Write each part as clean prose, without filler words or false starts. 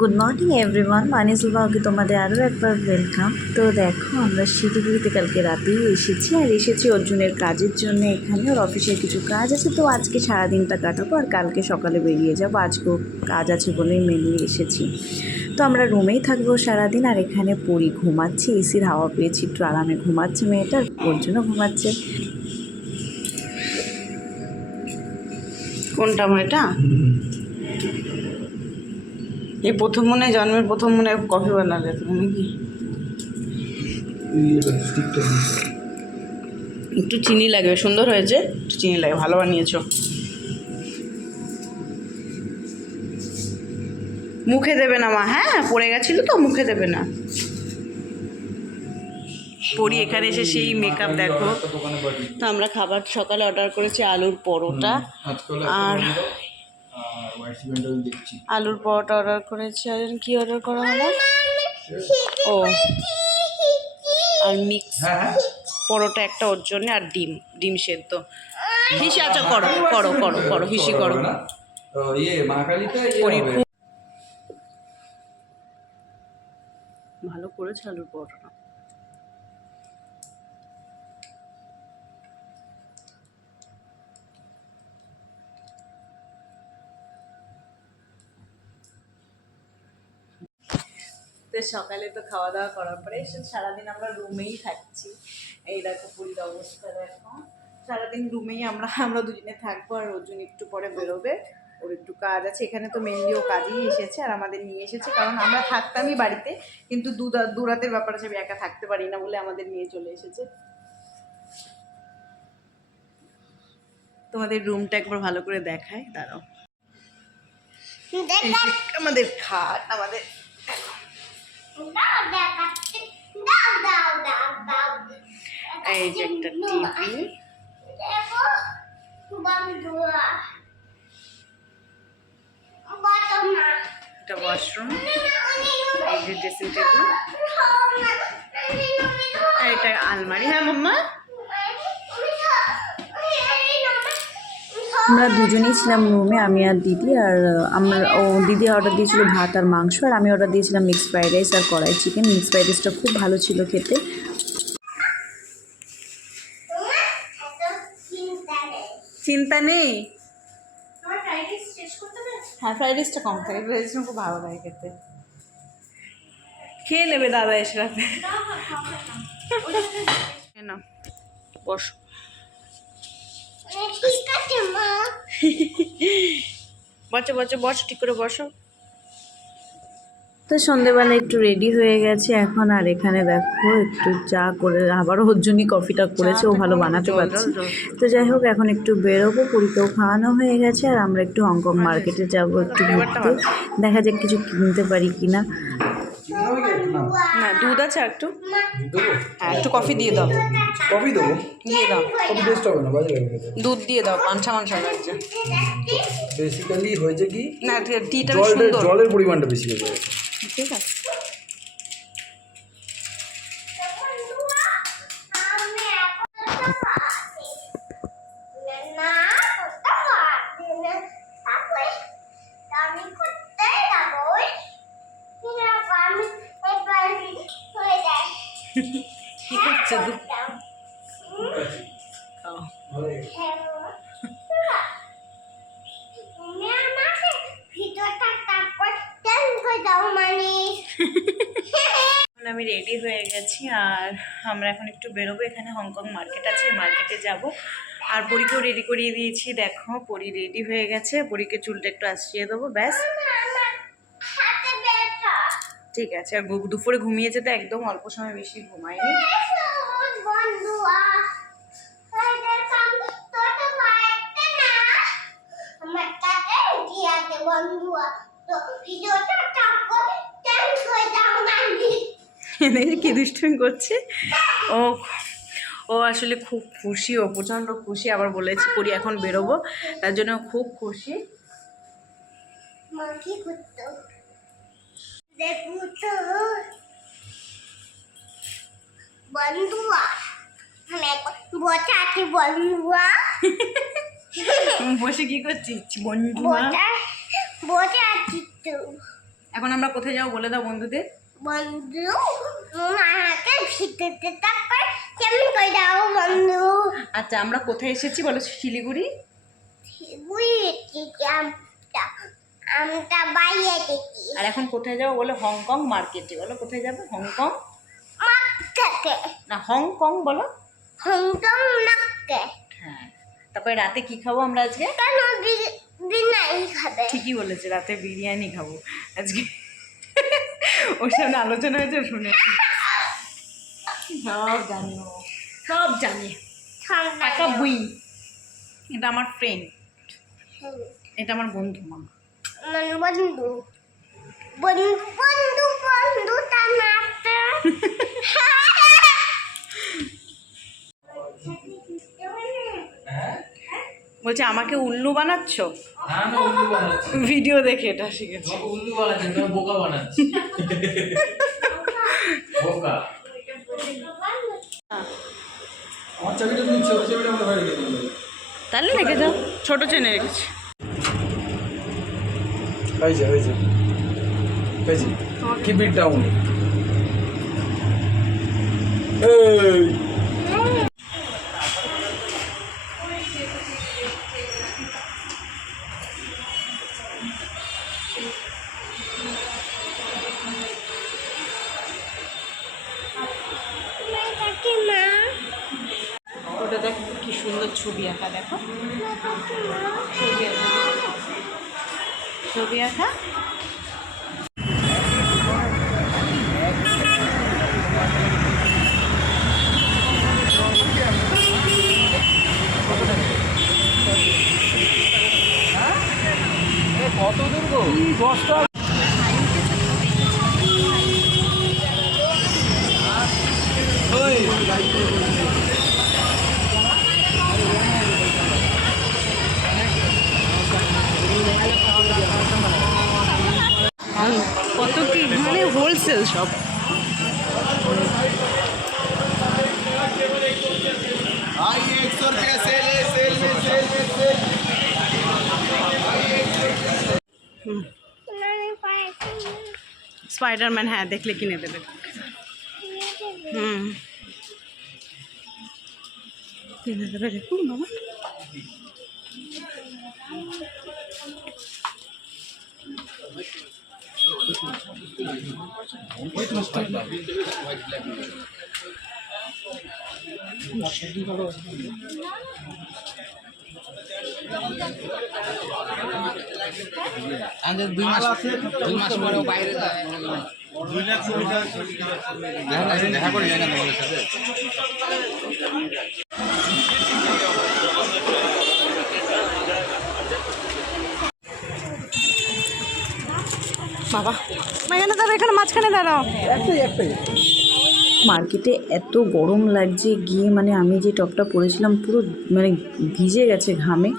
Good morning everyone, মানিস ব্লগে তোমাদের আরও একবার ওয়েলকাম। তো দেখো, আমরা শিলিগুড়িতে কালকে রাতেই এসেছি, আর এসেছি অর্জুনের কাজের জন্য। এখানে ওর অফিসের কিছু কাজ আছে, তো আজকে সারাদিনটা কাটাবো আর কালকে সকালে বেরিয়ে যাবো। আজকেও কাজ আছে বলেই মেনলি এসেছি। তো আমরা রুমেই থাকবো সারাদিন। আর এখানে পরি ঘুমাচ্ছে, এসির হাওয়া পেয়েছি, একটু আরামে ঘুমাচ্ছে মেয়েটা, অর্জুনও ঘুমাচ্ছে। কোনটা এটা? এই প্রথম মনে হয় জন্মের প্রথম মনে হয় কফি বানালে তুমি নাকি? একটু চিনি লাগবে, সুন্দর হয়েছে, একটু চিনি লাগে, ভালো বানিয়েছো। মুখে দেবে না মা, হ্যাঁ পড়ে গেছিল তো, মুখে দেবে না। পরি এখানে এসে সেই মেকআপ দেখো। তো আমরা খাবার সকালে অর্ডার করেছি আলুর পরোটা, আর আলুর পরোটা অর্ডার করেছি। আর কি অর্ডার করা হলো? ও, আর মিক্স পরোটা একটা ওর জন্য, আর ডিম ডিম সেদ্ধ। হিসি আচ্ছা করো করো করো করো, হিসি করো। ভালো করেছে আলুর পরোটা। তো সকালে তো খাওয়া দাওয়া করার পরে সারাদিন আমরা রুমেই থাকছি। এই দেখো পুরীর অবস্থা দেখো, সারাদিন রুমেই আমরা দুজনে থাকবো। আর অর্জুন একটু পরে বেরোবে, ওর একটু কাজ আছে এখানে। তো মেনলি ও কাজেই এসেছে আর আমাদের নিয়ে এসেছে, কারণ আমরা থাকতামই বাড়িতে, কিন্তু দু রাতের ব্যাপার আছে, আমি একা থাকতে পারি না বলে আমাদের নিয়ে চলে এসেছে। তোমাদের রুমটা একবার ভালো করে দেখায়, দাঁড়াও। আমাদের খাট, আমাদের এই যে একটা টিভি, একটা ওয়াশরুম, এই যে ড্রেসিং টেবিল, আর এটা আলমারি। হ্যাঁ মাম্মা, আমরা দুজনেই ছিলাম রুমে, আমি আর দিদি। আর দিদি অর্ডার দিয়েছিল ভাত আর মাংস, আর আমি অর্ডার দিয়েছিলাম মিক্সড ফ্রাইড রাইস আর কড়াই চিকেন। মিক্সড ফ্রাইড রাইসটা খুব ভালো ছিল খেতে। চিন্তা নেই, হ্যাঁ ফ্রাইড রাইসটা কম থাকে, ফ্রাইড রাইসটা খুব ভালো লাগে খেতে। খেয়ে নেবে দাদা এসে রাতে। না বস, বসো বসো বসো, ঠিক করে বসো। তো সন্ধেবেলা একটু রেডি হয়ে গেছে এখন। আর এখানে দেখো একটু চা করে, আবারও ওর জন্যই কফিটা করেছে, ও ভালো বানাতে পারছে। তো যাই হোক, এখন একটু বেরোবো, পুরীতেও খাওয়ানো হয়ে গেছে। আর আমরা একটু হংকং মার্কেটে যাব একটু ঘুরতে, দেখা যাক কিছু কিনতে পারি কিনা। না দুধ আছে একটু, হ্যাঁ একটু কফি দিয়ে দাও। কফি দেবো, দিয়ে দাও, কফি টেস্ট হবে না, বাজে লাগবে। দুধ দিয়ে দাও, পাঞ্চা মাঞ্চা লাগছে। বেসিক্যালি হয়েছে কি, না টিটা সুন্দর, জলের পরিমাণটা বেশি হয়ে যাবে। ঠিক আছে। কি করছে দুধ? আমি রেডি হয়ে গেছি, আর আমরা এখন একটু বেরোবো। এখানে হংকং মার্কেট আছে, মার্কেটে যাব। আর পরীকেও রেডি করিয়ে দিয়েছি, দেখো পরী রেডি হয়ে গেছে। পরীকে চুলটা একটু আসিয়ে দেবো, ব্যাস। ঠিক আছে। আর দুপুরে ঘুমিয়েছে তো, একদম অল্প সময়, বেশি ঘুমায়নি। কি দুষ্টুমি করছে ও, ও আসলে খুব খুশি, ও প্রচণ্ড খুশি। আবার বলেছি পরি এখন বেরোবো, তার জন্য খুব খুশি। বসে কি করছিস বন্ধুয়া? এখন আমরা কোথায় যাবো বলে দাও বন্ধুদের। বন্ধু মাকে ভিতরে তারপর কেমন করে দাও বন্ধু। আচ্ছা আমরা কোথায় এসেছি বলো? শিলিগুড়ি। বুঝেছি আমটা বাইরে দেখি আর এখন কোথায় যাবো বলো? হংকং মার্কেটে। বলো কোথায় যাবো? হংকং মাকে না হংকং বলো। হংকং নাকে। হ্যাঁ, তারপরে রাতে কি খাবো আমরা আজকে? কেন বিরিয়ানি খাবে? ঠিকই বলেছে, রাতে বিরিয়ানি খাবো আজকে। ওর সামনে আলোচনা হয়েছে, শুনে সব জানি, সব জানি। একা বুই, এটা আমার ফ্রেন্ড, এটা আমার বন্ধু। মামা মানে বন্ধু বন্ধু বন্ধু বন্ধু তার নাতে বলছে আমাকে উল্লু বানাচ্ছ? না না উল্লু বানাচ্ছি, ভিডিও দেখে এটা শিখেছি। উল্লু বানাচ্ছি না, বোকা বানাচ্ছি। বোকা। আমার চাবিটা তুমি ছোট চাবিটা আমরা বাইরে রেখে দিলাম। তাহলে রেখে যাও, ছোট চেনে রেখেছি। হয়েছে হয়েছে হয়েছে, কিপ ইট ডাউন। এই ওটা দেখ কি সুন্দর ছবি আঁকা, দেখো ছবি আঁকা, ছবি আঁকা। কত দূর গো? 10টা। কত কি মানে হোলসেল সব। স্পাইডারম্যান, হ্যাঁ দেখলে কিনে দেবে। কিনে দেবে, দেখুন বাবা। আমাদের 2 মাস পরেও বাইরে যায়। 2 লাখ দেখা করে যায় না তোমাদের সাথে। বাবা এখানে দাঁড়াও, এখানে মাঝখানে দাঁড়াও। একটাই মার্কেটে এত গরম লাগছে গিয়ে, মানে আমি যে টপটা পরেছিলাম পুরো মানে ভিজে গেছে ঘামে।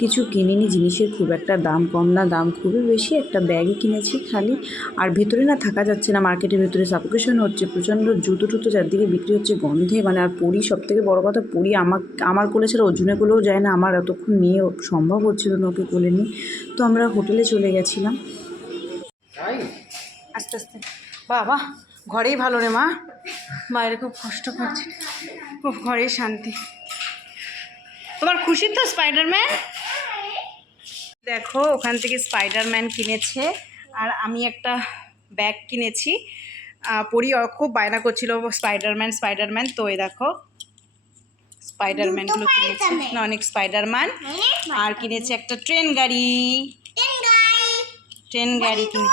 কিছু কিনিনি, জিনিসের খুব একটা দাম কম না, দাম খুবই বেশি। একটা ব্যাগই কিনেছি খালি। আর ভেতরে না থাকা যাচ্ছে না, মার্কেটের ভেতরে সাফোকেশন হচ্ছে, প্রচণ্ড জুতো টুতো চারদিকে বিক্রি হচ্ছে গন্ধে। মানে আর পরি, সব থেকে বড়ো কথা পরি আমার কোলে ছাড়া অর্জুনের কোলেও যায় না। আমার এতক্ষণ নিয়ে সম্ভব হচ্ছিল না ওকে কোলে নিয়ে। তো আমরা হোটেলে চলে গেছিলাম। আস্তে আস্তে। বাবা ঘরেই ভালো রে মা, বাইরে খুব কষ্ট করছে, খুব ঘরেই শান্তি। তোমার খুশি তো স্পাইডারম্যান? দেখো ওখান থেকে স্পাইডারম্যান কিনেছে, আর আমি একটা ব্যাগ কিনেছি। পরি খুব বায়না করছিল স্পাইডারম্যান। তো এই দেখো স্পাইডারম্যানগুলো কিনেছে না, অনেক স্পাইডারম্যান। আর কিনেছে একটা ট্রেন গাড়ি কিনে।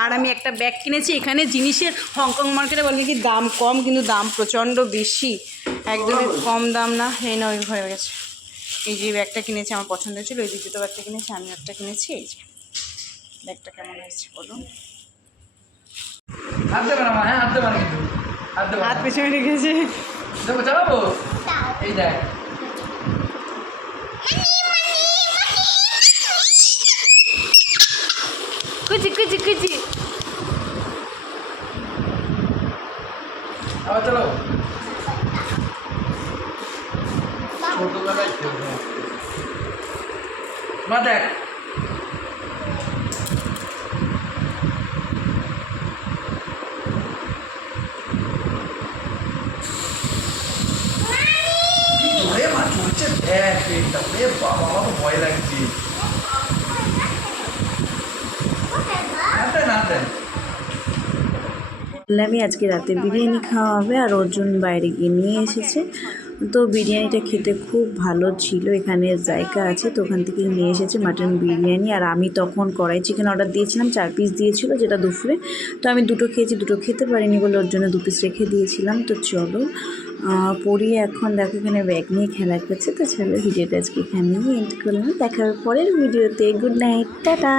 আর আমি একটা ব্যাগ কিনেছি। এখানে জিনিসের হংকং মার্কেটে বলে কি দাম কম, কিন্তু দাম প্রচণ্ড বেশি, একদমই কম দাম না। এই না, ওই হয়ে গেছে। এই যে ব্যাগটা কিনেছি আমার পছন্দ ছিল, এই যে জুতো ব্যাগটা কিনেছি, আমি একটা কিনেছি। এই যে ব্যাগটা কেমন হয়েছে বলো? হাত দেবে না মা, হ্যাঁ হাত দেবে না কিন্তু, হাত দেবে হাত পেছনে রেখেছে। দেবো, চালাবো। এই দেখ কুচি কুচি কুচি। আবার চলো। ছোটবেলায় খেলতাম। মা দেখ হ্যাঁ সেইটা এ বাবা আমার তো ভয় লাগছে না দেন বললামই আজকে রাতে বিরিয়ানি খাওয়া হবে, আর অর্জুন বাইরে গিয়ে নিয়ে এসেছে। তো বিরিয়ানিটা খেতে খুব ভালো ছিল, এখানে জায়গা আছে তো ওখান থেকে নিয়ে এসেছে মাটন বিরিয়ানি। আর আমি তখন কড়াই চিকেন অর্ডার দিয়েছিলাম, 4 পিস দিয়েছিল যেটা দুপুরে, তো আমি 2টো খেয়েছি, 2টো খেতে পারিনি বলে ওর জন্য 2 পিস রেখে দিয়েছিলাম। তো চলো পরি এখন দেখো এখানে ব্যাগ নিয়ে খেলা করছে। তো চলো ভিডিওটা আজকে এখানেই এন্ড করলাম, দেখা হবে পরের ভিডিওতে। Good night, tata.